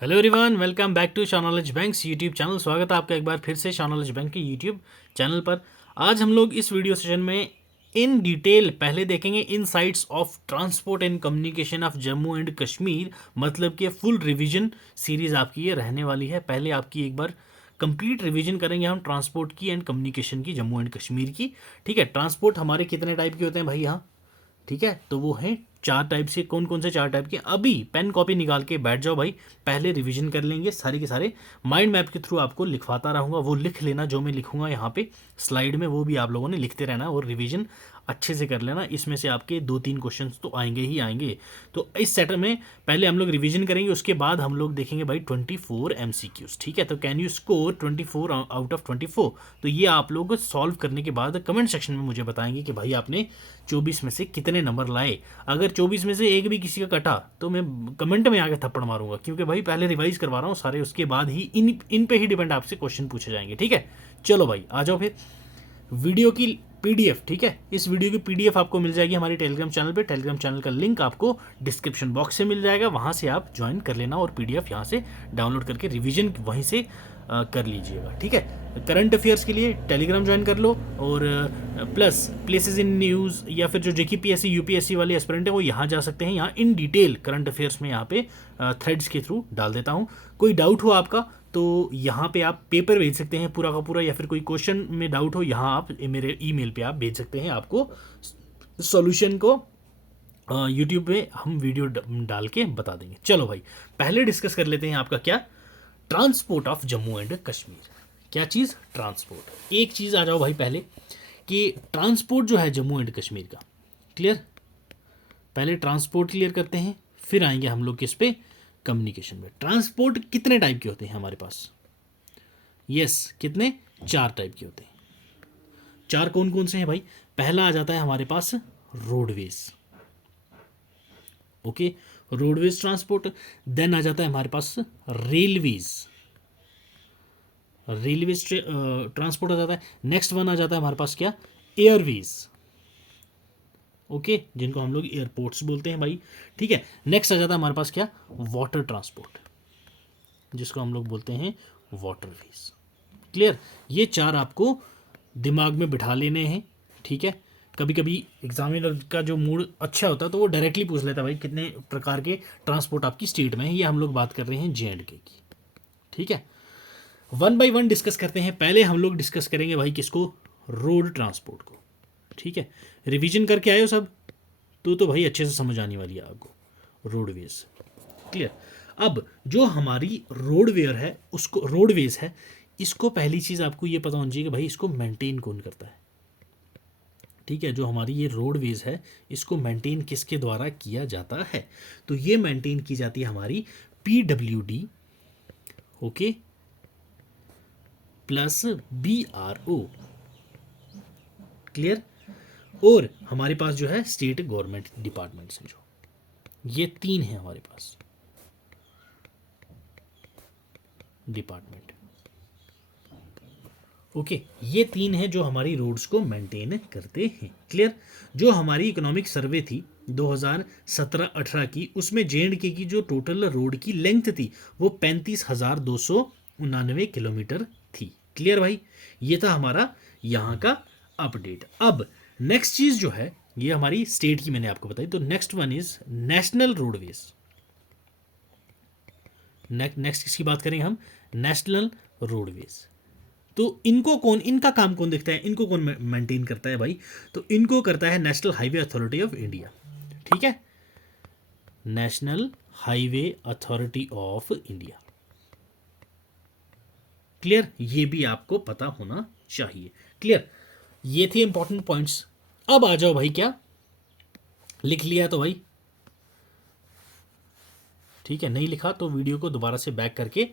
Hello everyone, welcome back to Shah banks YouTube channel. स्वागत है आपका एक बार फिर से शाह बैंक के यूट्यूब चैनल पर। आज हम लोग इस वीडियो सेशन में इन डिटेल पहले देखेंगे insights of transport and communication of Jammu and Kashmir, मतलब कि फुल रिवीजन सीरीज आपकी ये रहने वाली है। पहले आपकी एक बार कंप्लीट रिवीजन करेंगे हम ट्रांसपोर्ट की एंड कम्युनिकेशन की, जम्मू एंड कश्मीर की। ठीक है, ट्रांसपोर्ट हमारे कितने टाइप के होते हैं भाई यहाँ? ठीक है, तो वो है चार टाइप से। कौन कौन से चार टाइप के? अभी पेन कॉपी निकाल के बैठ जाओ भाई, पहले रिवीजन कर लेंगे सारे के सारे। माइंड मैप के थ्रू आपको लिखवाता रहूँगा, वो लिख लेना जो मैं लिखूंगा यहाँ पे स्लाइड में, वो भी आप लोगों ने लिखते रहना और रिवीजन अच्छे से कर लेना। इसमें से आपके 2-3 क्वेश्चंस तो आएंगे ही आएंगे। तो इस सेट में पहले हम लोग रिवीजन करेंगे, उसके बाद हम लोग देखेंगे भाई 24 MCQs। ठीक है, तो can you score 24 out of 24? तो ये आप लोग सॉल्व करने के बाद कमेंट सेक्शन में मुझे बताएंगे कि भाई आपने 24 में से कितने नंबर लाए। अगर 24 में से एक भी किसी का कटा तो मैं कमेंट में आके थप्पड़ मारूंगा, क्योंकि भाई पहले रिवाइज करवा रहा हूँ सारे, उसके बाद ही इन पे ही डिपेंड आपसे क्वेश्चन पूछे जाएंगे। ठीक है, चलो भाई आ जाओ फिर वीडियो की पीडीएफ। ठीक है, इस वीडियो की पीडीएफ आपको मिल जाएगी हमारे टेलीग्राम चैनल पे। टेलीग्राम चैनल का लिंक आपको डिस्क्रिप्शन बॉक्स से मिल जाएगा, वहां से आप ज्वाइन कर लेना और पीडीएफ यहां से डाउनलोड करके रिवीजन वहीं से कर लीजिएगा। ठीक है, करंट अफेयर्स के लिए टेलीग्राम ज्वाइन कर लो, और प्लस प्लेसेस इन न्यूज़ या फिर जो जेकेपीएससी यूपीएससी वाले एस्पिरेंट है वो यहाँ जा सकते हैं। यहाँ इन डिटेल करंट अफेयर्स में यहाँ पे थ्रेड्स के थ्रू डाल देता हूँ। कोई डाउट हो आपका तो यहाँ पे आप पेपर भेज सकते हैं पूरा का पूरा, या फिर कोई क्वेश्चन में डाउट हो यहाँ आप मेरे ईमेल पे आप भेज सकते हैं। आपको सॉल्यूशन को यूट्यूब पे हम वीडियो डाल के बता देंगे। चलो भाई पहले डिस्कस कर लेते हैं आपका क्या, transport of Jammu and Kashmir. क्या चीज़? ट्रांसपोर्ट। एक चीज़ आ जाओ भाई पहले कि ट्रांसपोर्ट जो है जम्मू एंड कश्मीर का, क्लियर? पहले ट्रांसपोर्ट क्लियर करते हैं, फिर आएंगे हम लोग किस पे, कम्युनिकेशन में। ट्रांसपोर्ट कितने टाइप के होते हैं हमारे पास? यस, कितने? 4 टाइप के होते हैं। 4 कौन कौन से हैं भाई? पहला आ जाता है हमारे पास roadways. Okay, roadways transport. Then आ जाता है हमारे पास रेलवेज, रेलवेज ट्रांसपोर्ट आ जाता है। नेक्स्ट वन आ जाता है हमारे पास क्या, एयरवेज। ओके, जिनको हम लोग एयरपोर्ट्स बोलते हैं भाई। ठीक है, नेक्स्ट आ जाता है हमारे पास क्या, वाटर ट्रांसपोर्ट, जिसको हम लोग बोलते हैं वाटरवेज। क्लियर? ये 4 आपको दिमाग में बिठा लेने हैं। ठीक है, कभी कभी एग्जामिनर का जो मूड अच्छा होता है तो वो डायरेक्टली पूछ लेता है भाई कितने प्रकार के ट्रांसपोर्ट आपकी स्टेट में है। ये हम लोग बात कर रहे हैं JNK की। ठीक है, वन बाय वन डिस्कस करते हैं। पहले हम लोग डिस्कस करेंगे भाई किसको, रोड ट्रांसपोर्ट को। ठीक है, रिवीजन करके आए हो सब? तो भाई अच्छे से समझ आने वाली है आपको रोडवेज। क्लियर? अब जो हमारी रोडवेयर है उसको, रोडवेज है, इसको पहली चीज़ आपको ये पता होनी चाहिए कि भाई इसको मेंटेन कौन करता है। ठीक है, जो हमारी ये रोडवेज है इसको मेंटेन किसके द्वारा किया जाता है? तो ये मेंटेन की जाती है हमारी PWD, okay, plus BRO। Clear? और हमारे पास जो है स्टेट गवर्नमेंट डिपार्टमेंट से, जो ये 3 है हमारे पास डिपार्टमेंट। ओके, ये 3 है जो हमारी रोड्स को मेंटेन करते हैं। क्लियर? जो हमारी इकोनॉमिक सर्वे थी 2017-18 की, उसमें JNK की जो टोटल रोड की लेंथ थी वो 35,299 किलोमीटर थी। क्लियर भाई? ये था हमारा यहाँ का अपडेट। अब नेक्स्ट चीज़ जो है, ये हमारी स्टेट की मैंने आपको बताई, तो next one is national roadways. Next किसकी बात करेंगे हम, नेशनल रोडवेज। तो इनको कौन, इनका काम कौन देखता है, इनको कौन मेंटेन करता है भाई? तो इनको करता है national highway authority of India. ठीक है, national highway authority of India. Clear? ये भी आपको पता होना चाहिए। क्लियर? ये थे इंपॉर्टेंट पॉइंट्स। अब आ जाओ भाई, क्या लिख लिया तो भाई ठीक है, नहीं लिखा तो वीडियो को दोबारा से बैक करके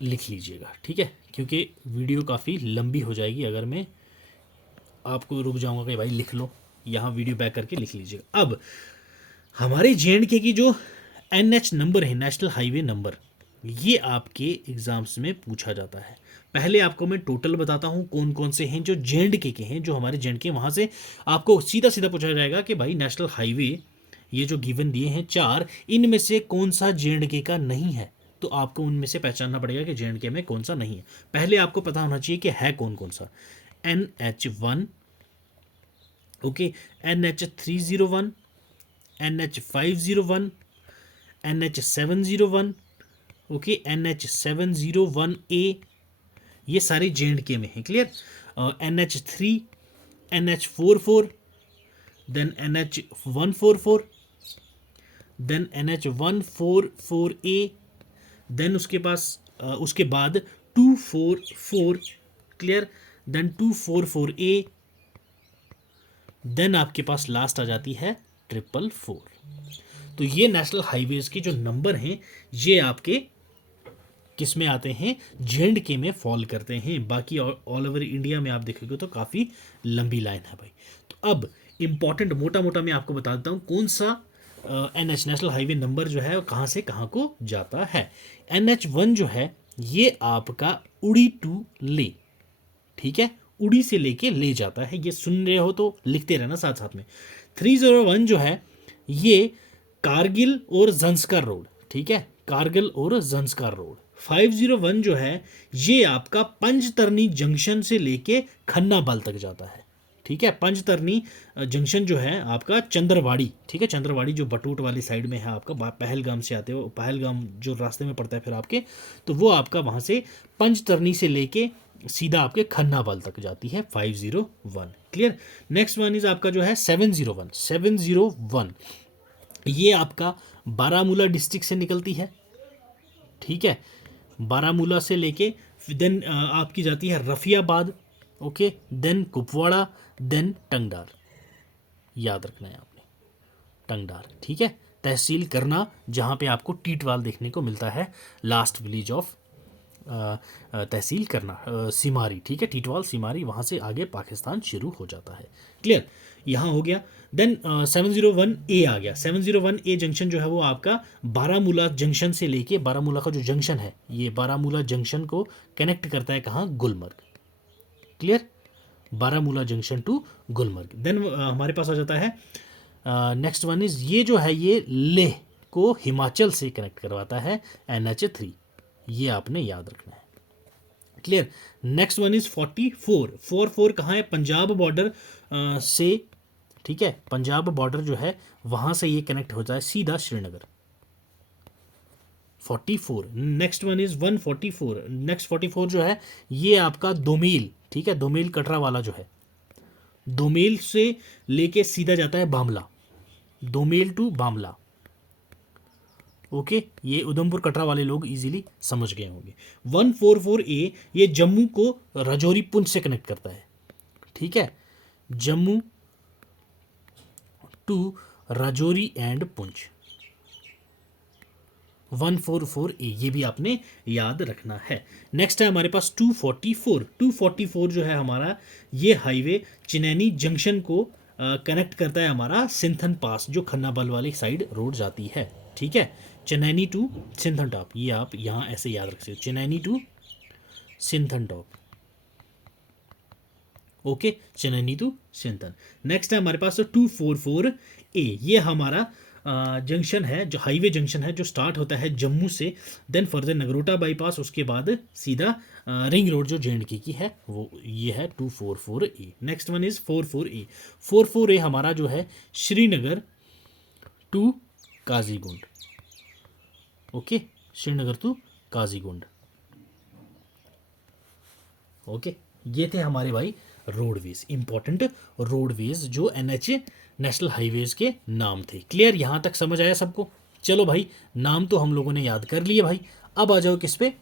लिख लीजिएगा। ठीक है, क्योंकि वीडियो काफ़ी लंबी हो जाएगी अगर मैं आपको रुक जाऊंगा कि भाई लिख लो, यहाँ वीडियो बैक करके लिख लीजिएगा। अब हमारे JNK की जो NH नंबर है, नेशनल हाईवे नंबर, ये आपके एग्जाम्स में पूछा जाता है। पहले आपको मैं टोटल बताता हूँ कौन कौन से हैं जो JNK के हैं, जो हमारे JNK, वहाँ से आपको सीधा सीधा पूछा जाएगा कि भाई नेशनल हाईवे ये जो गिवन दिए हैं 4, इनमें से कौन सा जे का नहीं है, तो आपको उनमें से पहचानना पड़ेगा कि जे में कौन सा नहीं है। पहले आपको पता होना चाहिए कि है कौन कौन सा। NH1, okay, NH301, NH501, NH701, okay, NH701A, ये सारे जे में हैं। Clear. NH3, NH44, then NH144, then NH144A, then उसके बाद 244, क्लियर, देन 244A, देन आपके पास लास्ट आ जाती है 444। तो ये नेशनल हाईवेज के जो नंबर हैं ये आपके किस में आते हैं, जे में फॉल करते हैं। बाकी ऑल ओवर इंडिया में आप देखोगे तो काफ़ी लंबी लाइन है भाई। तो अब इंपॉर्टेंट मोटा मोटा मैं आपको बता देता हूँ कौन सा NH नेशनल हाईवे नंबर जो है कहाँ से कहाँ को जाता है। NH1 जो है ये आपका उड़ी टू ले, ठीक है, उड़ी से लेके ले जाता है। ये सुन रहे हो तो लिखते रहना साथ साथ में। 301 जो है ये कारगिल और जंस्कार रोड, ठीक है, कारगिल और जंस्कार रोड। 501 जो है ये आपका पंचतरनी जंक्शन से लेके खन्ना बल तक जाता है, ठीक है। पंचतरनी जंक्शन जो है आपका चंद्रवाड़ी, ठीक है, चंद्रवाड़ी जो बटूट वाली साइड में है आपका, पहलगाम से आते हो, पहलगाम जो रास्ते में पड़ता है फिर आपके, तो वो आपका वहाँ से पंचतरनी से लेके सीधा आपके खन्ना बल तक जाती है 501। क्लियर। नेक्स्ट वन इज आपका जो है 701। 701 ये आपका बारामूला डिस्ट्रिक्ट से निकलती है, ठीक है, बारामूला से लेके देन आपकी जाती है Rafiabad, okay, then Kupwara, then Tangdhar, याद रखना है आपने, टंगडार, ठीक है, तहसील करना, जहाँ पे आपको टीटवाल देखने को मिलता है, लास्ट विलेज ऑफ तहसील करना, सिमारी, ठीक है, टीटवाल सिमारी, वहाँ से आगे पाकिस्तान शुरू हो जाता है। क्लियर, यहाँ हो गया। देन 701A आ गया। 701A जंक्शन जो है वो आपका बारामूला जंक्शन से लेके, बारामूला का जो जंक्शन है ये बारामूला जंक्शन को कनेक्ट करता है कहाँ, Gulmarg. Clear, Baramulla junction to Gulmarg. Then हमारे पास आ जाता है नेक्स्ट वन इज ये जो है ये लेह को हिमाचल से कनेक्ट करवाता है, NH3, ये आपने याद रखना है। क्लियर। Next one is 44। 44 कहाँ है, पंजाब बॉर्डर से, ठीक है, पंजाब बॉर्डर जो है वहाँ से ये कनेक्ट होता है सीधा Srinagar. 44। Next one is 144। Next 44 जो है ये आपका दोमेल, ठीक है, दोमेल कटरा वाला जो है, दोमेल से लेके सीधा जाता है बामला, दोमेल टू बामला, ओके, ये उधमपुर कटरा वाले लोग इजीली समझ गए होंगे। 144A ये जम्मू को राजौरी पुंछ से कनेक्ट करता है, ठीक है, Jammu to Rajouri and Poonch. 144A ये भी आपने याद रखना है। नेक्स्ट है हमारे पास 244। 244 जो है हमारा ये हाईवे चिनैनी जंक्शन को कनेक्ट करता है हमारा सिंथन पास, जो खन्नाबल वाली साइड रोड जाती है, ठीक है, चनैनी टू सिंथन टॉप, ये आप यहाँ ऐसे याद रख सकते हो, Chenani to Sinthan top, okay, Chenani to Sinthan. Next है हमारे पास 244A ये हमारा जंक्शन है, जो हाईवे जंक्शन है, जो स्टार्ट होता है जम्मू से, देन फर्दर नगरोटा बाईपास, उसके बाद सीधा रिंग रोड जो जे की है वो ये है 244A। Next one is 44A। 44A हमारा जो है Srinagar to Qazigund, okay, Srinagar to Qazigund, okay, ये थे हमारे भाई रोडवेज, इंपॉर्टेंट रोडवेज जो NH नेशनल हाईवेज के नाम थे। क्लियर, यहाँ तक समझ आया सबको। चलो भाई, नाम तो हम लोगों ने याद कर लिए भाई, अब आ जाओ किस पे,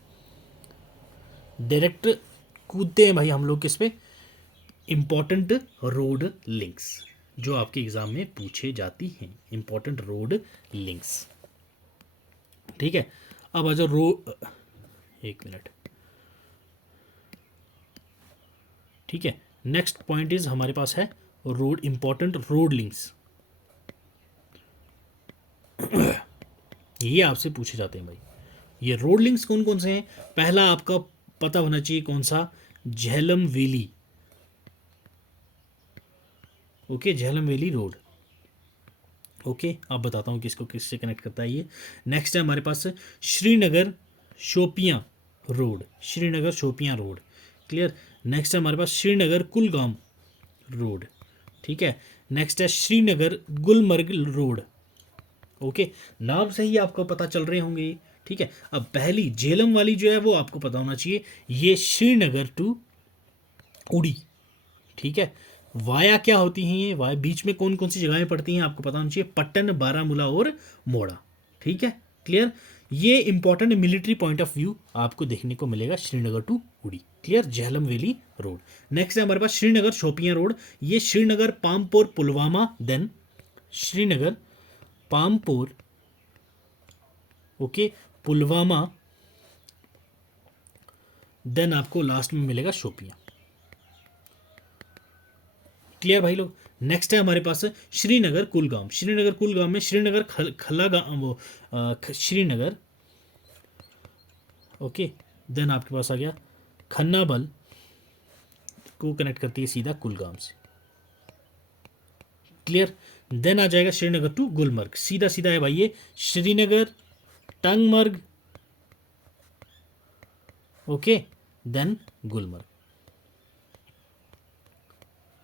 डायरेक्ट कूदते हैं भाई हम लोग किस पे, इंपॉर्टेंट रोड लिंक्स जो आपके एग्जाम में पूछे जाती हैं, इंपॉर्टेंट रोड लिंक्स, ठीक है। अब आ जाओ एक मिनट, ठीक है। नेक्स्ट पॉइंट इज हमारे पास है रोड, इंपॉर्टेंट रोड लिंक्स, ये आपसे पूछे जाते हैं भाई। ये रोड लिंक्स कौन कौन से हैं, पहला आपका पता होना चाहिए कौन सा, Jhelum valley, okay, Jhelum valley road, okay, अब बताता हूँ किसको किससे कनेक्ट करता है ये। नेक्स्ट है हमारे पास Srinagar Shopian road, Srinagar Shopian road, clear. Next है हमारे पास श्रीनगर कुलगाम रोड, ठीक है। नेक्स्ट है श्रीनगर गुलमर्ग रोड। ओके, नाम से ही आपको पता चल रहे होंगे ये, ठीक है। अब पहली झेलम वाली जो है वो आपको पता होना चाहिए, ये श्रीनगर टू उड़ी, ठीक है। वाया क्या होती हैं ये, वाया बीच में कौन कौन सी जगहें पड़ती हैं आपको पता होना चाहिए, पट्टन, बारामूला और मोड़ा, ठीक है, क्लियर। ये important military point of view आपको देखने को मिलेगा Srinagar to Uri, clear, Jhelum valley road. Next है हमारे पास श्रीनगर शोपियां रोड, ये Srinagar Pampore Pulwama, then Srinagar Pampore, okay, Pulwama, then आपको लास्ट में मिलेगा शोपियां, क्लियर भाई लोग। नेक्स्ट है हमारे पास श्रीनगर कुलगाम, श्रीनगर कुलगाम में श्रीनगर खला वो श्रीनगर, ओके, देन आपके पास आ गया खन्नाबल को कनेक्ट करती है सीधा कुलगाम से, क्लियर। देन आ जाएगा श्रीनगर टू गुलमर्ग, सीधा सीधा है भाई ये, Srinagar Tangmarg, okay, then Gulmarg.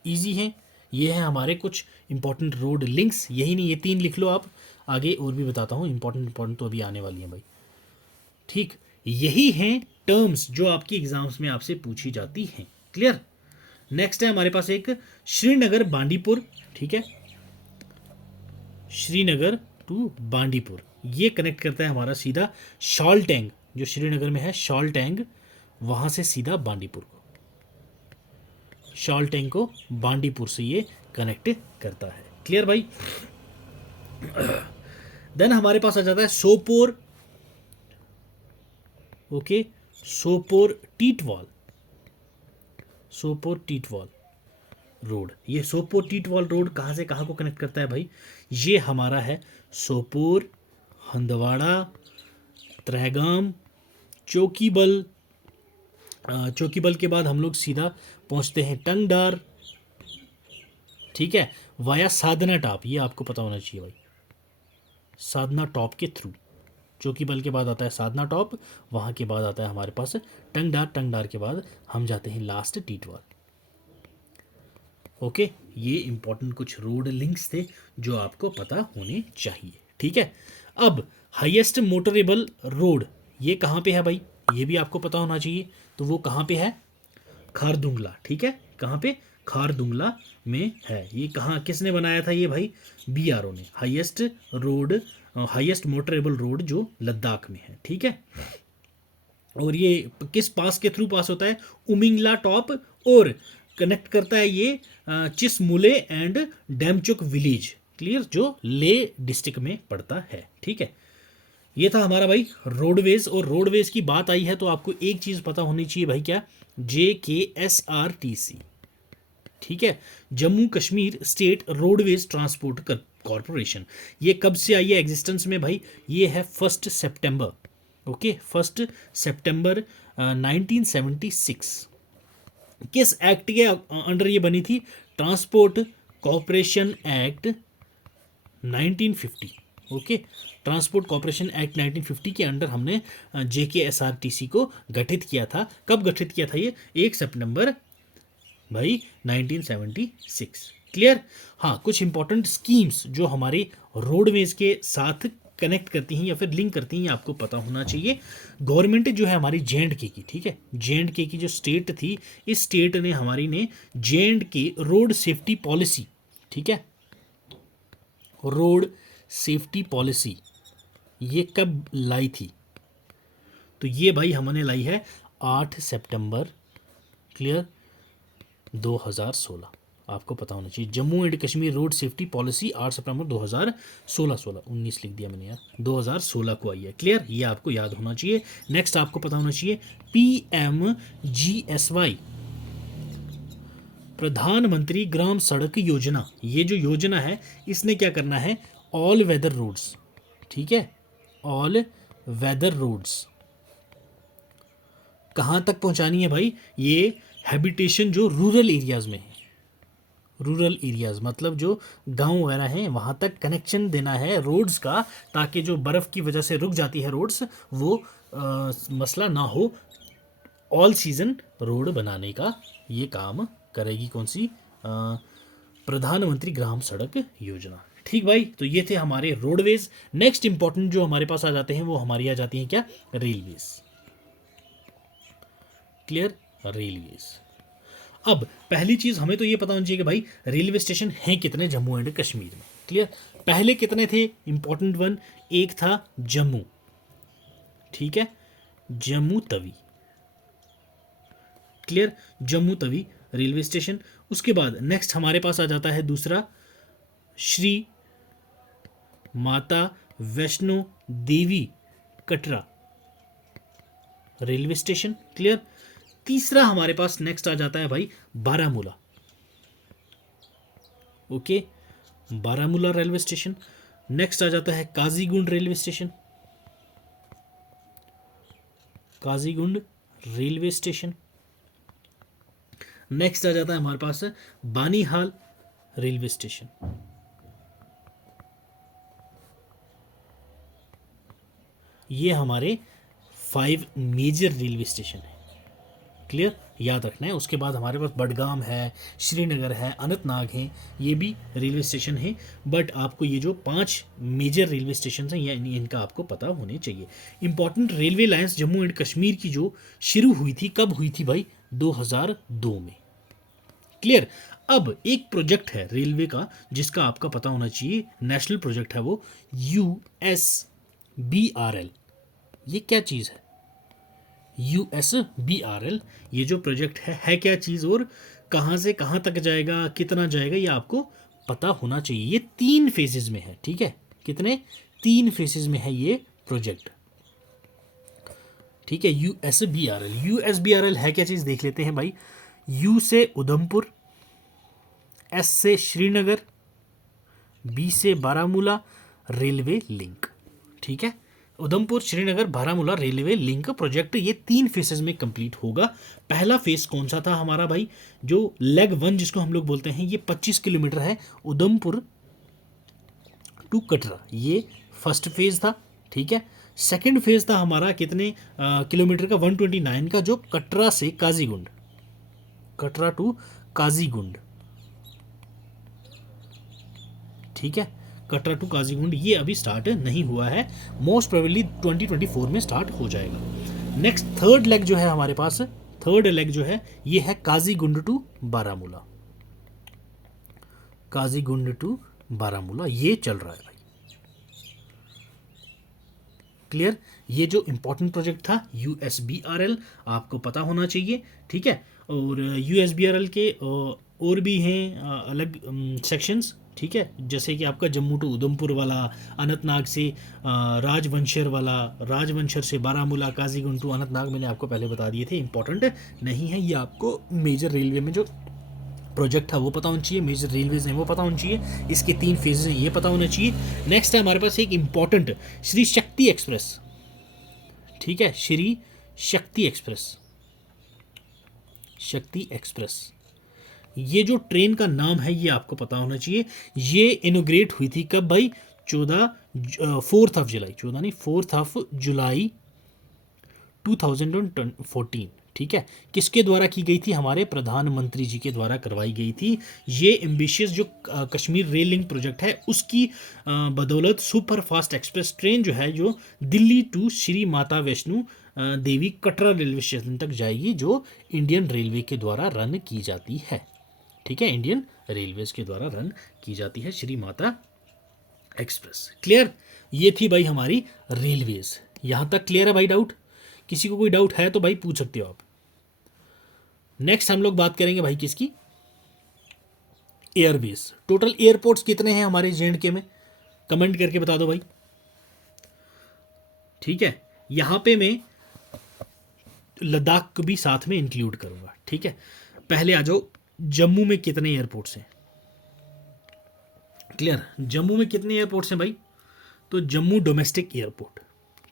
Easy है, ये है हमारे कुछ इंपॉर्टेंट रोड लिंक्स, यही नहीं ये 3 लिख लो आप, आगे और भी बताता हूँ इंपॉर्टेंट तो अभी आने वाली हैं भाई, ठीक। यही हैं टर्म्स जो आपकी एग्जाम्स में आपसे पूछी जाती हैं, क्लियर। नेक्स्ट है हमारे पास एक श्रीनगर बांदीपुर, ठीक है, श्रीनगर टू बांदीपुर, ये कनेक्ट करता है हमारा सीधा शॉलटैंग, जो श्रीनगर में है शॉलटैंग, वहां से सीधा बांदीपुर को, शॉलटैंग को बांदीपुर से ये कनेक्ट करता है, क्लियर भाई। देन हमारे पास आ जाता है सोपोर, ओके, सोपोर टीटवाल, सोपोर टीटवाल रोड, ये सोपोर टीटवाल रोड कहाँ से कहाँ को कनेक्ट करता है भाई, ये हमारा है सोपोर, हंदवाड़ा, त्रेगाम, चौकीबल, चौकीबल के बाद हम लोग सीधा पहुंचते हैं टंगडार, ठीक है, वाया साधना टॉप, ये आपको पता होना चाहिए भाई, साधना टॉप के थ्रू, चौकीबल के बाद आता है साधना टॉप, वहां के बाद आता है हमारे पास टंगडार, टंगडार के बाद हम जाते हैं लास्ट टीटवाल, ओके। ये इंपॉर्टेंट कुछ रोड लिंक्स थे जो आपको पता होने चाहिए, ठीक है। अब हाईएस्ट मोटरेबल रोड ये कहाँ पे है भाई, ये भी आपको पता होना चाहिए, तो वो कहाँ पे है, खारदुंगला, ठीक है, कहाँ पे, खारदुंगला में है। ये कहाँ किसने बनाया था ये भाई, BRO ने, highest road, highest motorable road जो लद्दाख में है, ठीक है। और ये किस पास के थ्रू पास होता है, उमिंगला टॉप, और कनेक्ट करता है ये चिसमुले एंड डेमचुक विलेज, क्लियर, जो ले डिस्ट्रिक्ट में पड़ता है, ठीक है। ये था हमारा भाई रोडवेज, और रोडवेज की बात आई है तो आपको एक चीज़ पता होनी चाहिए भाई, क्या, JKSRTC, ठीक है, Jammu Kashmir state roadways transport corporation. ये कब से आई है एग्जिस्टेंस में भाई, ये है 1 सितंबर, ओके, 1 सितंबर 1976। किस एक्ट के अंडर ये बनी थी, transport corporation act 1950, okay, transport corporation act 1950 के अंडर हमने JKSRTC को गठित किया था। कब गठित किया था ये, 1 सितंबर भाई 1976, क्लियर। हाँ, कुछ इंपॉर्टेंट स्कीम्स जो हमारे रोडवेज के साथ कनेक्ट करती हैं या फिर लिंक करती हैं, आपको पता होना चाहिए। गवर्नमेंट जो है हमारी JK की, ठीक है, JK की जो स्टेट थी, इस स्टेट ने हमारी ने JK रोड सेफ्टी पॉलिसी, ठीक है, रोड सेफ्टी पॉलिसी ये कब लाई थी, तो ये भाई हमने लाई है 8 सितंबर, क्लियर, 2016, आपको पता होना चाहिए। Jammu and Kashmir road safety policy 8 सितंबर 2016, 19 लिख दिया मैंने यार, 2016 को आई है, क्लियर, ये आपको याद होना चाहिए। नेक्स्ट आपको पता होना चाहिए PMGSY, प्रधानमंत्री ग्राम सड़क योजना, ये जो योजना है इसने क्या करना है, ऑल वेदर रोड्स, ठीक है, ऑल वेदर रोड्स कहाँ तक पहुंचानी है भाई, ये हैबिटेशन जो रूरल एरियाज में है, रूरल एरियाज़ मतलब जो गांव वगैरह हैं वहाँ तक कनेक्शन देना है रोड्स का, ताकि जो बर्फ़ की वजह से रुक जाती है रोड्स वो मसला ना हो। ऑल सीज़न रोड बनाने का ये काम करेगी कौन सी प्रधानमंत्री ग्राम सड़क योजना। ठीक भाई, तो ये थे हमारे रोडवेज। नेक्स्ट इंपॉर्टेंट जो हमारे पास आ जाते हैं वो हमारी आ जाती हैं क्या, रेलवेज। Clear, railways. अब पहली चीज हमें तो ये पता होनी चाहिए कि भाई रेलवे स्टेशन हैं कितने जम्मू एंड कश्मीर में। क्लियर, पहले कितने थे, इंपॉर्टेंट वन, एक था जम्मू, ठीक है, Jammu Tawi. Clear, Jammu Tawi railway station. उसके बाद नेक्स्ट हमारे पास आ जाता है दूसरा Shri Mata Vaishno Devi Katra railway station. Clear, तीसरा हमारे पास नेक्स्ट आ जाता है भाई Baramulla. Okay, Baramulla railway station. Next आ जाता है Qazigund railway station, Qazigund railway station. Next आ जाता है हमारे पास बानीहाल रेलवे स्टेशन। ये हमारे 5 मेजर रेलवे स्टेशन है। क्लियर, याद रखना है। उसके बाद हमारे पास बडगाम है, श्रीनगर है, अनंतनाग है, ये भी रेलवे स्टेशन है। बट आपको ये जो 5 मेजर रेलवे स्टेशन हैं ये इनका आपको पता होने चाहिए। Important railway lines Jammu and Kashmir की जो शुरू हुई थी, कब हुई थी भाई, 2002 में। क्लियर, अब एक प्रोजेक्ट है रेलवे का जिसका आपका पता होना चाहिए, नेशनल प्रोजेक्ट है वो USBRL। ये क्या चीज़ है USBRL? ये जो प्रोजेक्ट है क्या चीज़ और कहाँ से कहाँ तक जाएगा, कितना जाएगा, ये आपको पता होना चाहिए। ये 3 फेजेस में है, ठीक है, कितने, 3 फेजेस में है ये प्रोजेक्ट, ठीक है। USBRL है क्या चीज़, देख लेते हैं भाई। U से उधमपुर, S से श्रीनगर, B से बारामूला रेलवे लिंक, ठीक है। Udhampur Srinagar Baramulla railway link project ये 3 फेसेस में कंप्लीट होगा। पहला फेस कौन सा था हमारा भाई, जो लेग 1 जिसको हम लोग बोलते हैं, ये 25 किलोमीटर है उधमपुर टू कटरा, ये फर्स्ट फेज था, ठीक है। सेकंड फेज था हमारा कितने किलोमीटर का, 129 का, जो कटरा से काजीगुंड, कटरा टू काजीगुंड, ठीक है, कटरा टू काजीगुंड। ये अभी स्टार्ट नहीं हुआ है, मोस्ट प्रोबेबली 2024 में स्टार्ट हो जाएगा। नेक्स्ट थर्ड लेग जो है हमारे पास, थर्ड लेग जो है ये है काजीगुंड टू बारामूला, काजीगुंड टू बारामूला, ये चल रहा है भाई। क्लियर, ये जो इंपॉर्टेंट प्रोजेक्ट था USBRL आपको पता होना चाहिए, ठीक है। और USBRL के और भी हैं अलग सेक्शंस, ठीक है, जैसे कि आपका जम्मू टू उधमपुर वाला, अनंतनाग से राजवंशर वाला, राजवंशर से बारामूला, काजीगुंड टू अनंतनाग, मैंने आपको पहले बता दिए थे, इंपॉर्टेंट नहीं है। ये आपको मेजर रेलवे में जो प्रोजेक्ट था वो पता होना चाहिए, मेजर रेलवेज हैं वो पता होना चाहिए, इसके 3 फेजेज हैं ये पता होना चाहिए। नेक्स्ट है हमारे पास एक इंपॉर्टेंट श्री शक्ति एक्सप्रेस, ठीक है, श्री शक्ति एक्सप्रेस, शक्ति एक्सप्रेस। ये जो ट्रेन का नाम है ये आपको पता होना चाहिए। ये इनोग्रेट हुई थी कब भाई, 4th ऑफ जुलाई, 14 नहीं, 4th ऑफ जुलाई 2014, ठीक है। किसके द्वारा की गई थी, हमारे प्रधानमंत्री जी के द्वारा करवाई गई थी। ये एम्बिशियस जो कश्मीर रेल लिंक प्रोजेक्ट है उसकी बदौलत सुपर फास्ट एक्सप्रेस ट्रेन जो है, जो Delhi to Shri Mata Vaishno Devi Katra railway station तक जाएगी, जो इंडियन रेलवे के द्वारा रन की जाती है, ठीक है, इंडियन रेलवेज के द्वारा रन की जाती है श्री माता एक्सप्रेस। क्लियर, ये थी भाई हमारी रेलवेज। यहां तक क्लियर है भाई? डाउट, किसी को कोई डाउट है तो भाई पूछ सकते हो आप। नेक्स्ट हम लोग बात करेंगे भाई किसकी, एयरवेज। टोटल एयरपोर्ट्स कितने हैं हमारे JNK में, कमेंट करके बता दो भाई, ठीक है। यहां पे मैं लद्दाख को भी साथ में इंक्लूड करूंगा, ठीक है। पहले आ जाओ, जम्मू में कितने एयरपोर्ट्स हैं? क्लियर, जम्मू में कितने एयरपोर्ट्स हैं भाई? तो जम्मू डोमेस्टिक एयरपोर्ट,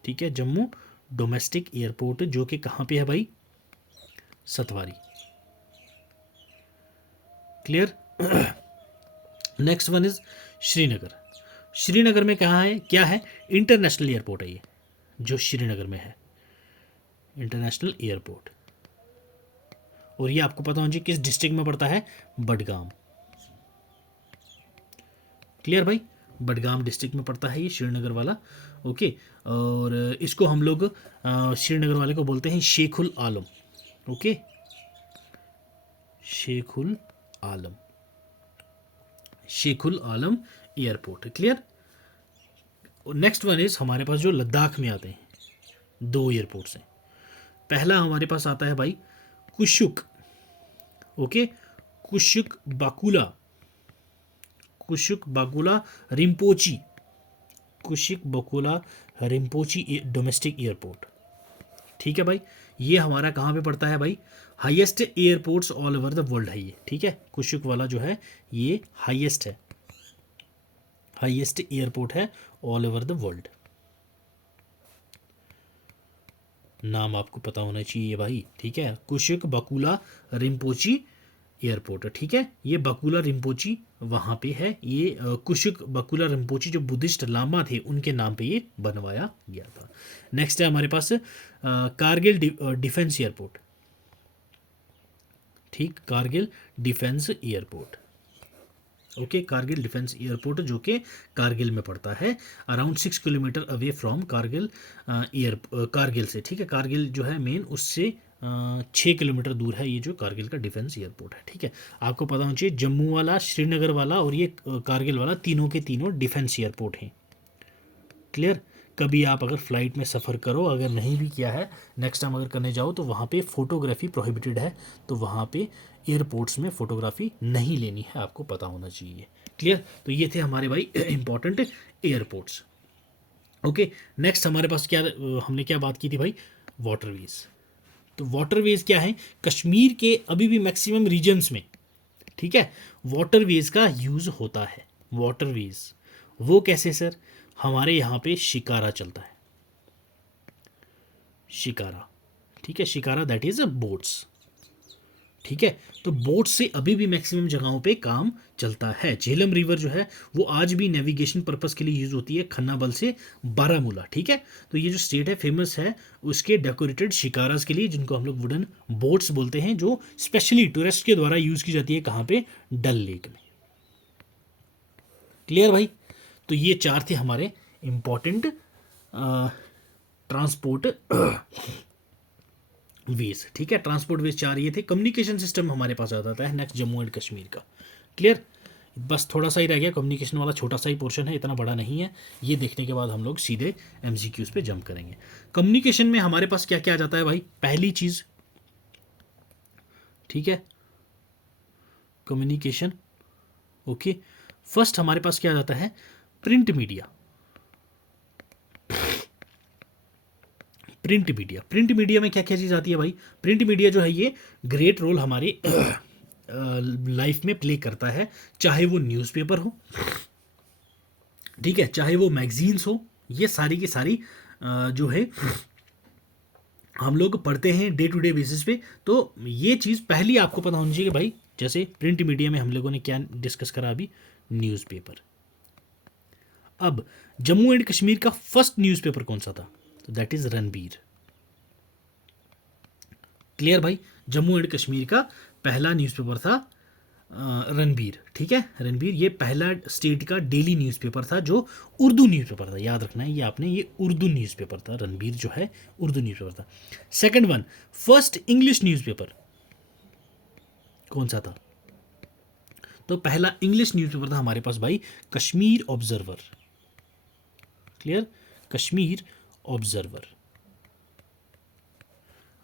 ठीक है, जम्मू डोमेस्टिक एयरपोर्ट, जो कि कहाँ पे है भाई, Satwari. Clear, next one is Srinagar. Srinagar में कहाँ है, क्या है, इंटरनेशनल एयरपोर्ट है ये जो श्रीनगर में है, इंटरनेशनल एयरपोर्ट। और ये आपको पता होना चाहिए किस डिस्ट्रिक्ट में पड़ता है, बडगाम। क्लियर भाई, बडगाम डिस्ट्रिक्ट में पड़ता है ये श्रीनगर वाला। ओके, और इसको हम लोग श्रीनगर वाले को बोलते हैं Sheikhul Alam. Okay, Sheikhul Alam, Sheikhul Alam airport. Clear. Next one is हमारे पास जो लद्दाख में आते हैं, दो एयरपोर्ट्स हैं। पहला हमारे पास आता है भाई Kushok. Okay, Kushok Bakula, Kushok Bakula Rimpochee, Kushok Bakula Rimpochee domestic airport. ठीक है भाई, ये हमारा कहाँ पे पड़ता है भाई, highest airports all over the world है ये। ठीक है, कुशुक वाला जो है ये हाईएस्ट है, हाईएस्ट एयरपोर्ट है ऑल ओवर द वर्ल्ड। नाम आपको पता होना चाहिए भाई। ठीक है, कुशुक बाकुला रिम्पोची एयरपोर्ट। ठीक है, ये बाकुला रिम्पोची वहाँ पे है। ये कुशुक बाकुला रिम्पोची जो बुद्धिस्ट लामा थे उनके नाम पे ये बनवाया गया था। नेक्स्ट है हमारे पास कारगिल डिफेंस एयरपोर्ट। ठीक, Kargil defence airport. Okay, Kargil defence airport जो कि कारगिल में पड़ता है, around 6 kilometre away from Kargil Kargil से। ठीक है, कारगिल जो है मेन उससे 6 किलोमीटर दूर है ये जो कारगिल का डिफेंस एयरपोर्ट है। ठीक है, आपको पता होना चाहिए जम्मू वाला, श्रीनगर वाला और ये कारगिल वाला तीनों के तीनों डिफेंस एयरपोर्ट हैं। क्लियर। कभी आप अगर फ़्लाइट में सफ़र करो, अगर नहीं भी किया है, नेक्स्ट टाइम अगर करने जाओ तो वहाँ पे फ़ोटोग्राफी प्रोहिबिटेड है, तो वहाँ पे एयरपोर्ट्स में फ़ोटोग्राफी नहीं लेनी है, आपको पता होना चाहिए। क्लियर। तो ये थे हमारे भाई इंपॉर्टेंट एयरपोर्ट्स। ओके, नेक्स्ट हमारे पास क्या, हमने क्या बात की थी भाई, वाटरवेज़। तो वाटरवेज़ क्या है, कश्मीर के अभी भी मैक्सिमम रीजन्स में, ठीक है, वाटरवेज़ का यूज़ होता है। वाटरवेज़ वो कैसे सर, हमारे यहाँ पे शिकारा चलता है, शिकारा। ठीक है, शिकारा दैट इज़ बोट्स। ठीक है, तो बोट से अभी भी मैक्सिमम जगहों पे काम चलता है। झेलम रिवर जो है वो आज भी नेविगेशन पर्पस के लिए यूज़ होती है, खन्नाबल से बारामूला। ठीक है, तो ये जो स्टेट है फेमस है उसके डेकोरेटेड शिकारास के लिए, जिनको हम लोग वुडन बोट्स बोलते हैं, जो स्पेशली टूरिस्ट के द्वारा यूज़ की जाती है कहाँ पे, डल लेक में। क्लियर भाई। तो ये चार थे हमारे इंपॉर्टेंट ट्रांसपोर्ट वेज। ठीक है, ट्रांसपोर्ट वेज चार ये थे। कम्युनिकेशन सिस्टम हमारे पास आ जाता है नेक्स्ट, जम्मू एंड कश्मीर का। क्लियर। बस थोड़ा सा ही रह गया, कम्युनिकेशन वाला छोटा सा ही पोर्शन है, इतना बड़ा नहीं है। ये देखने के बाद हम लोग सीधे एमसीक्यूज पे जंप करेंगे। कम्युनिकेशन में हमारे पास क्या क्या आ जाता है भाई, पहली चीज़, ठीक है, कम्युनिकेशन। ओके, फर्स्ट हमारे पास क्या आ जाता है, print media. Print media, print media में क्या क्या चीज़ आती है भाई, प्रिंट मीडिया जो है ये ग्रेट रोल हमारी लाइफ में प्ले करता है, चाहे वो न्यूज़पेपर हो, ठीक है, चाहे वो मैगजीन्स हो, ये सारी की सारी जो है हम लोग पढ़ते हैं डे टू डे बेसिस पे। तो ये चीज़ पहली आपको पता होनी चाहिए कि भाई, जैसे प्रिंट मीडिया में हम लोगों ने क्या डिस्कस करा अभी, न्यूज़पेपर। अब जम्मू एंड कश्मीर का फर्स्ट न्यूज़पेपर कौन सा था, तो दैट इज रणबीर। क्लियर भाई, जम्मू एंड कश्मीर का पहला न्यूज़पेपर था रणबीर। ठीक है, रणबीर ये पहला स्टेट का डेली न्यूज़पेपर था जो उर्दू न्यूज़पेपर था, याद रखना है ये आपने, ये उर्दू न्यूज़पेपर था, रणबीर जो है उर्दू न्यूज़पेपर था। Second one, first English newspaper कौन सा था, तो पहला इंग्लिश न्यूज़पेपर था हमारे पास भाई Kashmir observer. Clear, Kashmir observer,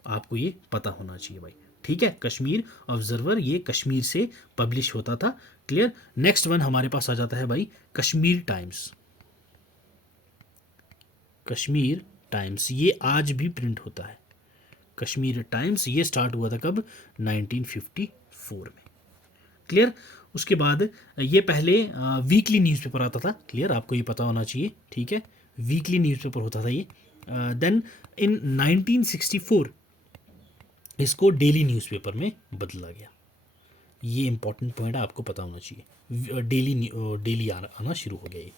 आपको ये पता होना चाहिए भाई। ठीक है, कश्मीर ऑब्जर्वर ये कश्मीर से पब्लिश होता था। क्लियर। नेक्स्ट वन हमारे पास आ जाता है भाई कश्मीर टाइम्स। कश्मीर टाइम्स ये आज भी प्रिंट होता है, कश्मीर टाइम्स। ये स्टार्ट हुआ था कब, 1954 में। क्लियर। उसके बाद ये पहले वीकली न्यूज़पेपर आता था। क्लियर, आपको ये पता होना चाहिए। ठीक है, वीकली न्यूज़पेपर होता था ये। देन इन 1964 इसको डेली न्यूज़पेपर में बदला गया। ये इंपॉर्टेंट पॉइंट आपको पता होना चाहिए। डेली आना शुरू हो गया ये।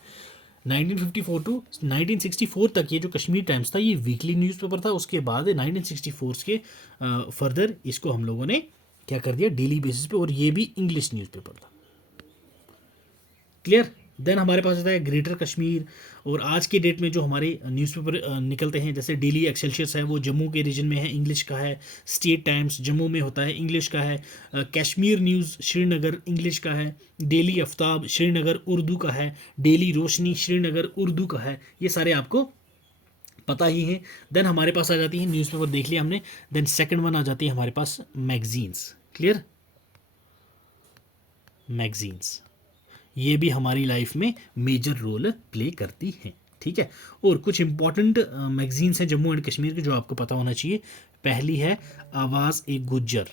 1954 टू 1964 तक ये जो कश्मीर टाइम्स था ये वीकली न्यूज़पेपर था। उसके बाद 1964 के फर्दर इसको हम लोगों ने क्या कर दिया, डेली बेसिस पे, और ये भी इंग्लिश न्यूज़पेपर था। क्लियर। देन हमारे पास आता है ग्रेटर कश्मीर। और आज के डेट में जो हमारे न्यूज़पेपर निकलते हैं, जैसे डेली एक्सेल्सियस है वो जम्मू के रीजन में है, इंग्लिश का है। स्टेट टाइम्स जम्मू में होता है, इंग्लिश का है। कश्मीर न्यूज़ श्रीनगर इंग्लिश का है। डेली आफ्ताब श्रीनगर उर्दू का है। डेली रोशनी श्रीनगर उर्दू का है। ये सारे आपको पता ही हैं। देन हमारे पास आ जाती है न्यूज़पेपर, देख लिया हमने। देन सेकंड वन आ जाती है हमारे पास मैगजीन्स। क्लियर। मैगजीन्स ये भी हमारी लाइफ में मेजर रोल प्ले करती हैं। ठीक है। और कुछ इंपॉर्टेंट मैगजीन्स हैं जम्मू एंड कश्मीर के जो आपको पता होना चाहिए। पहली है आवाज़ ए गुज्जर।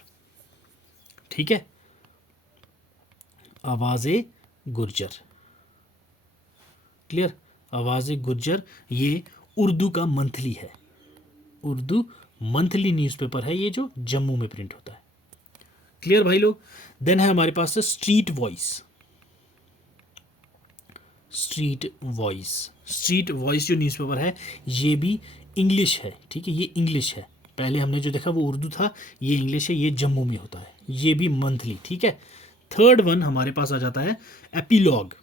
ठीक है, आवाज़ ए गुज्जर। क्लियर। आवाज़ ए गुज्जर ये उर्दू का मंथली है, उर्दू मंथली न्यूज़पेपर है ये जो जम्मू में प्रिंट होता है। क्लियर भाई लोग। देन है हमारे पास street voice. Street voice, street voice जो न्यूज़पेपर है ये भी इंग्लिश है। ठीक है, ये इंग्लिश है। पहले हमने जो देखा वो उर्दू था, ये इंग्लिश है, ये जम्मू में होता है, ये भी मंथली। ठीक है। थर्ड वन हमारे पास आ जाता है एपीलॉग।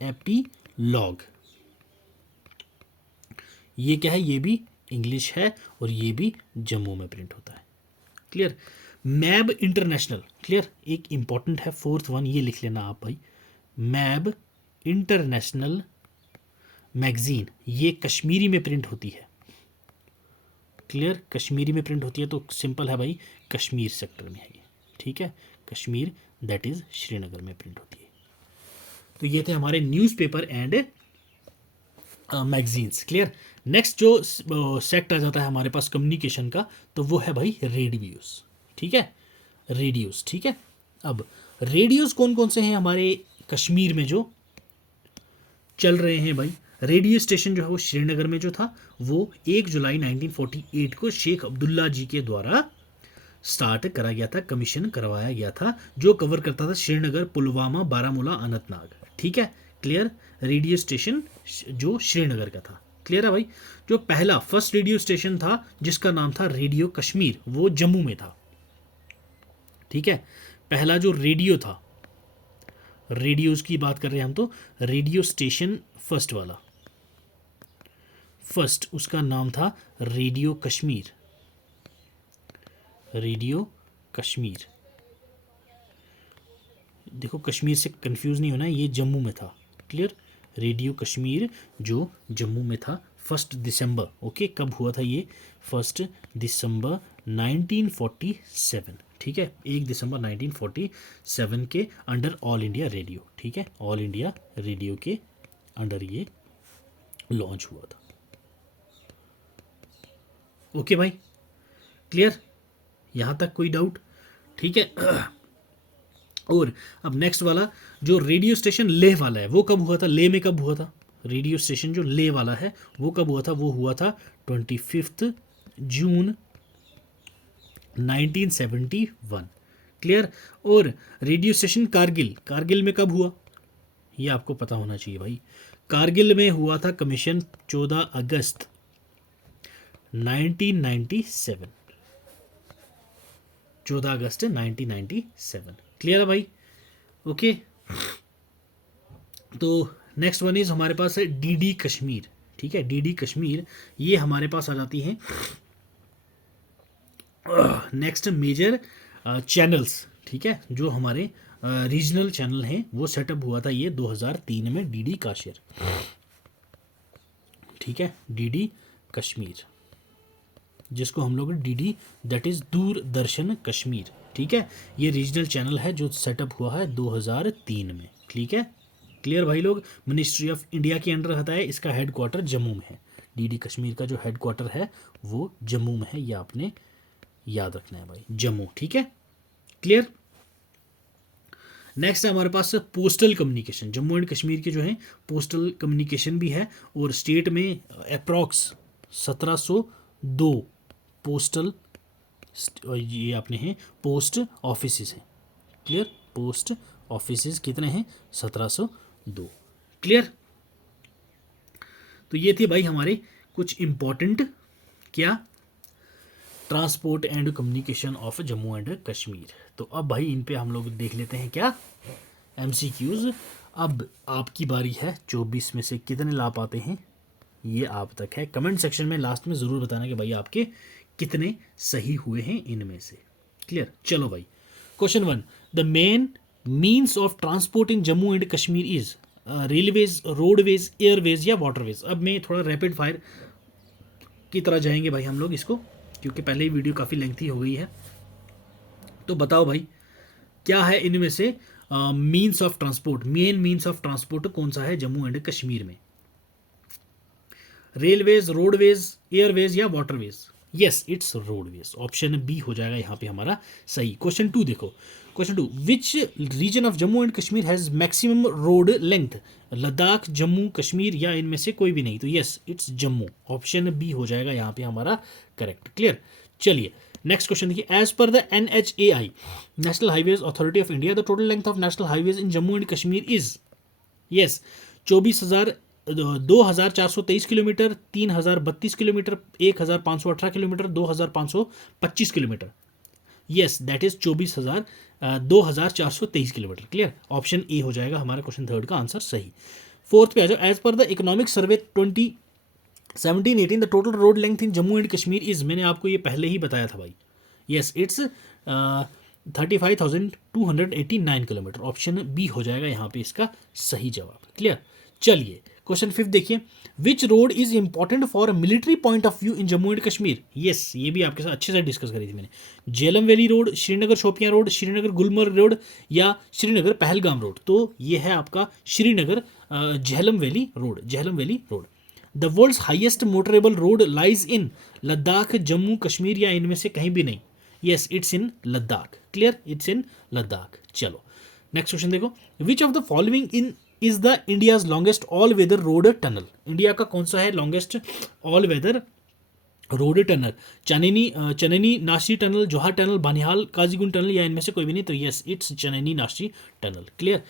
एपीलॉग ये क्या है, ये भी इंग्लिश है और ये भी जम्मू में प्रिंट होता है। क्लियर। मैब इंटरनेशनल। क्लियर। एक इंपॉर्टेंट है फोर्थ वन, ये लिख लेना आप भाई। मैब इंटरनेशनल मैगजीन ये कश्मीरी में प्रिंट होती है। क्लियर। कश्मीरी में प्रिंट होती है तो सिंपल है भाई, कश्मीर सेक्टर में है ये। ठीक है, कश्मीर दैट इज श्रीनगर में प्रिंट होती है। तो ये थे हमारे newspaper and magazines. Clear. Next जो सेक्ट आ जाता है हमारे पास कम्युनिकेशन का, तो वो है भाई रेडियोस। ठीक है, रेडियोस। ठीक है। अब रेडियोस कौन कौन से हैं हमारे कश्मीर में जो चल रहे हैं भाई। रेडियो स्टेशन जो है वो श्रीनगर में जो था वो 1 जुलाई 1948 को शेख अब्दुल्ला जी के द्वारा स्टार्ट करा गया था, कमीशन करवाया गया था, जो कवर करता था श्रीनगर, पुलवामा, बारामूला, अनंतनाग। ठीक है। क्लियर। रेडियो स्टेशन जो श्रीनगर का था। क्लियर है भाई। जो पहला फर्स्ट रेडियो स्टेशन था जिसका नाम था रेडियो कश्मीर, वो जम्मू में था। ठीक है। पहला जो रेडियो था, रेडियोज़ की बात कर रहे हैं हम, तो रेडियो स्टेशन फर्स्ट वाला, फर्स्ट उसका नाम था रेडियो कश्मीर। रेडियो कश्मीर, देखो कश्मीर से कंफ्यूज नहीं होना है, ये जम्मू में था। क्लियर। रेडियो कश्मीर जो जम्मू में था, 1 दिसंबर। ओके, कब हुआ था ये? 1 दिसंबर 1947। ठीक है, 1 दिसंबर 1947 के अंडर ऑल इंडिया रेडियो। ठीक है, ऑल इंडिया रेडियो के अंडर ये लॉन्च हुआ था। ओके भाई, क्लियर, यहाँ तक कोई डाउट? ठीक है। और अब नेक्स्ट वाला जो रेडियो स्टेशन लेह वाला है वो कब हुआ था? लेह में कब हुआ था? रेडियो स्टेशन जो लेह वाला है वो कब हुआ था? वो हुआ था 25 जून 1971। क्लियर। और रेडियो स्टेशन कारगिल, कारगिल में कब हुआ? ये आपको पता होना चाहिए भाई। कारगिल में हुआ था कमीशन 14 अगस्त 1997। 14 अगस्त 1997। क्लियर है भाई? ओके। तो नेक्स्ट वन इज हमारे पास है डीडी कश्मीर। ठीक है, डीडी कश्मीर ये हमारे पास आ जाती हैं नेक्स्ट मेजर चैनल्स। ठीक है, जो हमारे रीजनल चैनल हैं वो सेटअप हुआ था ये 2003 में, डीडी काशिर। ठीक है, डीडी कश्मीर जिसको हम लोग DD that is Doordarshan Kashmir. ठीक है, ये रीजनल चैनल है जो सेटअप हुआ है 2003 में। ठीक है, क्लियर भाई लोग। मिनिस्ट्री ऑफ इंडिया के अंडर आता है, इसका हेडक्वार्टर जम्मू में है। डीडी कश्मीर का जो हेडक्वार्टर है वो जम्मू में है, ये आपने याद रखना है भाई, जम्मू। ठीक है, क्लियर। नेक्स्ट है हमारे पास postal communication. Jammu and Kashmir के जो है पोस्टल कम्युनिकेशन भी है, और स्टेट में अप्रॉक्स 1702 पोस्टल ये अपने हैं पोस्ट ऑफिस हैं। क्लियर। पोस्ट ऑफिसेज कितने हैं? 1702। क्लियर। तो ये थे भाई हमारे कुछ इंपॉर्टेंट क्या transport and communication of Jammu and Kashmir. तो अब भाई इन पे हम लोग देख लेते हैं क्या MCQs। अब आपकी बारी है, 24 में से कितने ला पाते हैं ये आप तक है। कमेंट सेक्शन में लास्ट में ज़रूर बताना कि भाई आपके कितने सही हुए हैं इनमें से। क्लियर। चलो भाई, question 1, the main means of transport in Jammu and Kashmir is railways, roadways, airways या वाटरवेज। अब मैं थोड़ा रैपिड फायर की तरह जाएंगे भाई हम लोग इसको, क्योंकि पहले ही वीडियो काफ़ी लेंथी हो गई है। तो बताओ भाई क्या है इनमें से means of transport, main means of transport कौन सा है जम्मू एंड कश्मीर में? रेलवेज, रोडवेज, एयरवेज या waterways? Yes, it's roadways. Option B हो जाएगा यहाँ पे हमारा सही। क्वेश्चन 2 देखो, question 2, which region of Jammu and Kashmir has maximum road length? Ladakh, Jammu Kashmir या इनमें से कोई भी नहीं? तो yes, it's Jammu. Option B हो जाएगा यहाँ पे हमारा करेक्ट। क्लियर। चलिए नेक्स्ट क्वेश्चन देखिए, as per the NHAI, national highways authority of India, the total length of national highways in Jammu and Kashmir is? Yes, 24,423 kilometre, 3,032 kilometre, 1,518 kilometre, 2,525 kilometre. Yes, that is 2,423 kilometre. Clear. Option A हो जाएगा हमारा question 3 का answer सही। 4th पे आ जाओ, as per the economic survey 2017-18 the total road length in Jammu and Kashmir is? मैंने आपको ये पहले ही बताया था भाई। Yes, it's 35,289 kilometre. Option B हो जाएगा यहाँ पे इसका सही जवाब। क्लियर। चलिए क्वेश्चन 5 देखिए, विच road is important for military point of view in Jammu and Kashmir? Yes, ये भी आपके साथ अच्छे से डिस्कस करी थी मैंने। Jhelum valley road, Srinagar Shopian road, Srinagar Gulmarg road या श्रीनगर पहलगाम रोड? तो ये है आपका Srinagar Jhelum valley road, Jhelum valley road. The world's highest motorable road lies in Ladakh, Jammu Kashmir या इनमें से कहीं भी नहीं? Yes, it's in Ladakh. Clear, it's in Ladakh. चलो नेक्स्ट क्वेश्चन देखो, which of the following in is the India's longest all weather road tunnel? India का कौन सा है longest all weather road tunnel? Chenani Nashri tunnel, जोहार टनल, बानिहाल काजीगुंड टनल या इनमें से कोई भी नहीं? तो yes, it's चननी Nashri tunnel. Clear.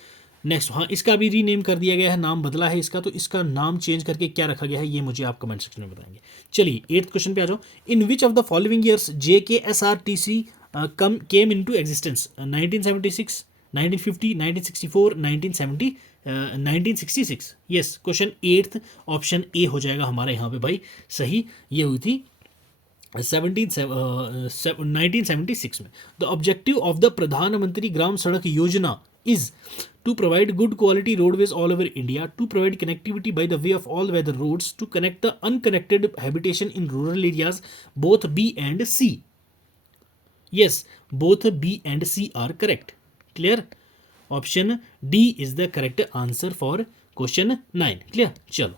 Next, हाँ इसका भी रीनेम कर दिया गया है, नाम बदला है इसका, तो इसका नाम चेंज करके क्या रखा गया है ये मुझे आप कमेंट सेक्शन में बताएंगे। चलिए 8th क्वेश्चन पे आ जाओ, in which of the following years JKSRTC came into existence? 1976, 1950, 1964, 1966? Yes, question 8th option A हो जाएगा हमारे यहाँ पे भाई सही। ये हुई थी 1976 में। द ऑब्जेक्टिव ऑफ द प्रधानमंत्री ग्राम सड़क योजना is to provide good quality roadways all over India, to provide connectivity by the way of all weather roads, to connect the unconnected habitation in rural areas, both B and C. Yes, both B and C are correct. Clear. Option D is the correct answer for question 9. Clear. चलो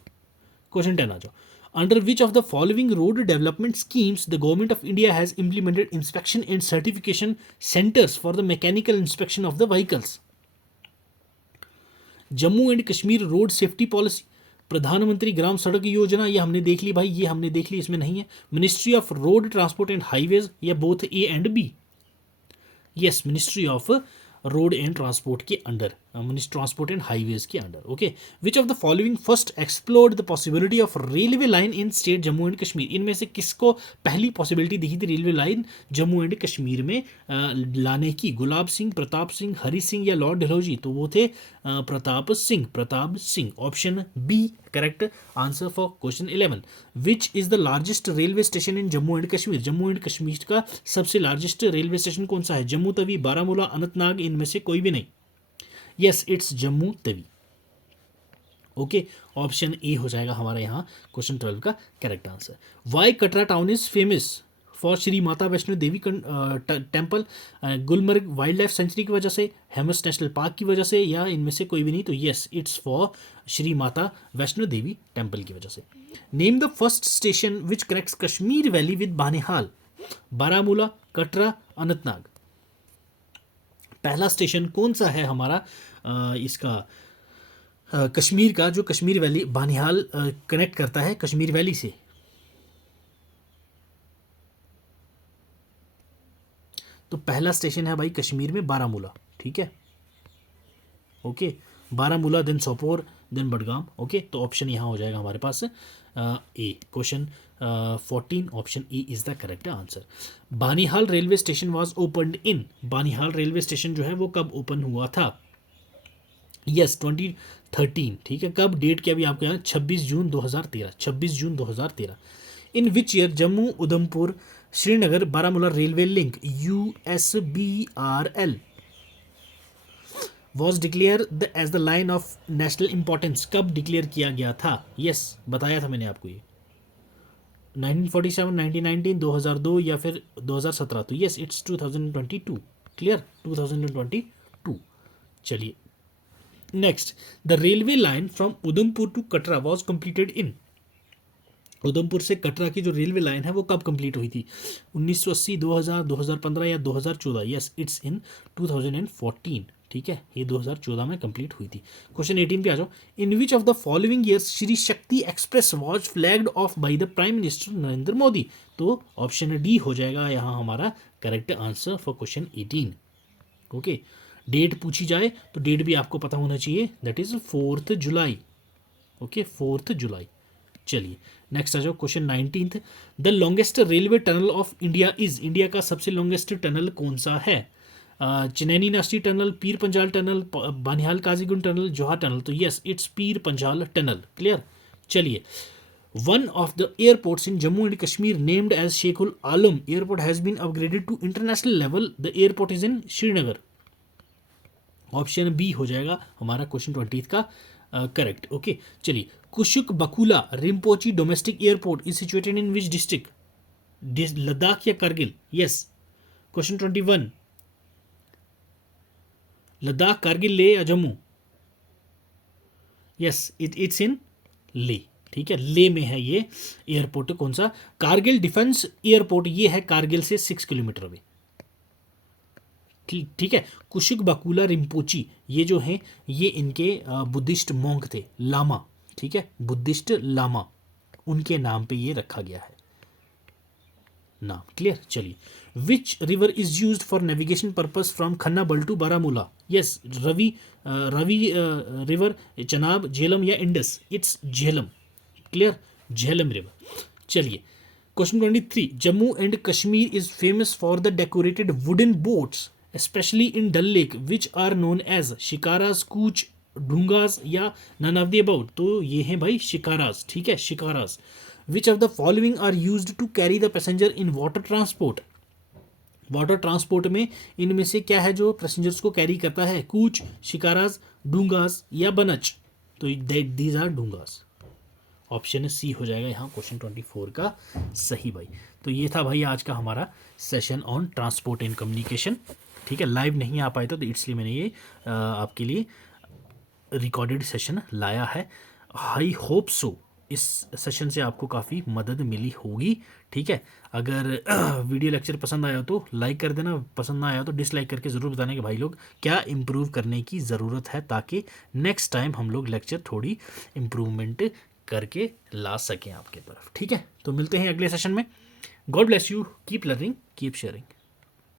question 10 आ जाओ, under which of the following road development schemes the government of India has implemented inspection and certification centers for the mechanical inspection of the vehicles? Jammu and Kashmir road safety policy, प्रधानमंत्री ग्राम सड़क योजना, ये हमने देख ली भाई, ये हमने देख ली, इसमें नहीं है। Ministry of road transport and highways, या both A and B? Yes, ministry of road and transport के अंडर, ट्रांसपोर्ट एंड हाईवेज के under. Okay, which of the following first explored the possibility of railway line in state Jammu and Kashmir? इनमें से किसको पहली possibility दिखी थी railway line Jammu and Kashmir में लाने की? गुलाब सिंह, प्रताप सिंह, हरी सिंह या लॉर्ड डलहौजी? तो वो थे Pratap Singh, Pratap Singh. Option B correct answer for question 11। Which is the largest railway station in Jammu and Kashmir? Jammu and Kashmir का सबसे लार्जेस्ट रेलवे स्टेशन कौन सा है? जम्मू तवी, बारामूला, अनंतनाग, इनमें से कोई भी नहीं? Yes, it's Jammu Tawi. Okay, option A हो जाएगा हमारा यहाँ क्वेश्चन 12 का correct answer. Why Katra town is famous? For Shri Mata Vaishno Devi temple, Gulmarg wildlife sanctuary की वजह से, हेमस नेशनल पार्क की वजह से, या इनमें से कोई भी नहीं? तो yes, it's for Shri Mata Vaishno Devi temple की वजह से। Name the first station which connects Kashmir valley with Banihal? Baramulla, Katra, Anantnag? पहला स्टेशन कौन सा है हमारा इसका कश्मीर का, जो कश्मीर वैली बानिहाल कनेक्ट करता है कश्मीर वैली से? तो पहला स्टेशन है भाई कश्मीर में बारामूला। ठीक है, okay, Baramulla then Sopore then Budgam, okay. तो ऑप्शन यहाँ हो जाएगा हमारे पास A, question 14 option A is the correct answer. Banihal railway station was opened in, Banihal railway station जो है वो कब ओपन हुआ था? यस 2013, ठीक है। कब, डेट क्या भी आपके यहाँ 26 जून 2013, 26 जून 2013। In which year Jammu Udhampur Srinagar Baramulla railway link USBRL was declared as the line of national importance, कब डिक्लेयर किया गया था? यस बताया था मैंने आपको ये 1947, 1919, 2002 या फिर 2017। तो यस इट्स 2022, क्लियर, 2022। चलिए next, the railway line from Udhampur to Katra was completed in, Udhampur से कटरा की जो रेलवे लाइन है वो कब कंप्लीट हुई थी? 1980, 2000, 2015 या 2014? यस इट्स इन 2014, ठीक है, ये 2014 में कंप्लीट हुई थी। क्वेश्चन 18 पे आ जाओ। In which of the following years Shri Shakti express was flagged off by the prime minister Narendra Modi? तो ऑप्शन डी हो जाएगा यहाँ हमारा correct answer for question 18, okay. Date पूछी जाए तो डेट भी आपको पता होना चाहिए, that is 4 July, okay, 4 July. चलिए नेक्स्ट आ जाओ, question 19th। The longest railway tunnel of India is, India का सबसे लॉन्गेस्ट टनल कौन सा है? Chenani Nashri tunnel, Pir Panjal tunnel, Banihal Qazigund tunnel, जोहा टनल? तो yes it's Pir Panjal tunnel, clear. चलिए, one of the airports in Jammu and Kashmir named as Sheikhul Alam airport has been upgraded to international level, the airport is in Srinagar. Option B हो जाएगा हमारा question 20 का करेक्ट, ओके। चलिए, Kushok Bakula Rimpochee domestic airport is situated in which district? Ladakh या Kargil? Yes question 21, Ladakh, Kargil, ले या Jammu? Yes it's इन ले, ठीक है, ले में है ये एयरपोर्ट। कौन सा? कारगिल डिफेंस एयरपोर्ट, ये है कारगिल से 6 किलोमीटर अवे, ठीक है। कुशिक बकुला रिम्पोची ये जो हैं ये इनके बुद्धिस्ट मॉन्क थे, लामा, ठीक है, बुद्धिस्ट लामा, उनके नाम पे ये रखा गया है नाम, क्लियर। चलिए, which river is used for navigation purpose from Khannabal to Baramulla? Yes Ravi river, Chenab, Jhelum या Indus? It's Jhelum, clear, Jhelum river. चलिए, question 23, Jammu and Kashmir is famous for the decorated wooden boats especially in Dal Lake which are known as shikaras, कूच, ढूंगास या none of the above? तो ये हैं भाई शिकाराज, ठीक है, shikaras. which of the following are used to carry the passenger in water transport? Water transport में इनमें से क्या है जो पैसेंजर्स को कैरी करता है? कूच, शिकाराज, ढूंगास या बनच? तो दीज आर ढूंगास, ऑप्शन सी हो जाएगा यहाँ क्वेश्चन 24 का सही भाई। तो ये था भाई आज का हमारा session on transport and communication, ठीक है। लाइव नहीं आ पाए तो इसलिए मैंने ये आपके लिए रिकॉर्डेड सेशन लाया है। आई होप सो इस सेशन से आपको काफ़ी मदद मिली होगी, ठीक है। अगर वीडियो लेक्चर पसंद आया हो तो लाइक कर देना, पसंद ना आया तो डिसलाइक करके ज़रूर बताना कि भाई लोग क्या इम्प्रूव करने की ज़रूरत है, ताकि नेक्स्ट टाइम हम लोग लेक्चर थोड़ी इम्प्रूवमेंट करके ला सकें आपके तरफ, ठीक है। तो मिलते हैं अगले सेशन में। God bless you, keep learning, keep sharing.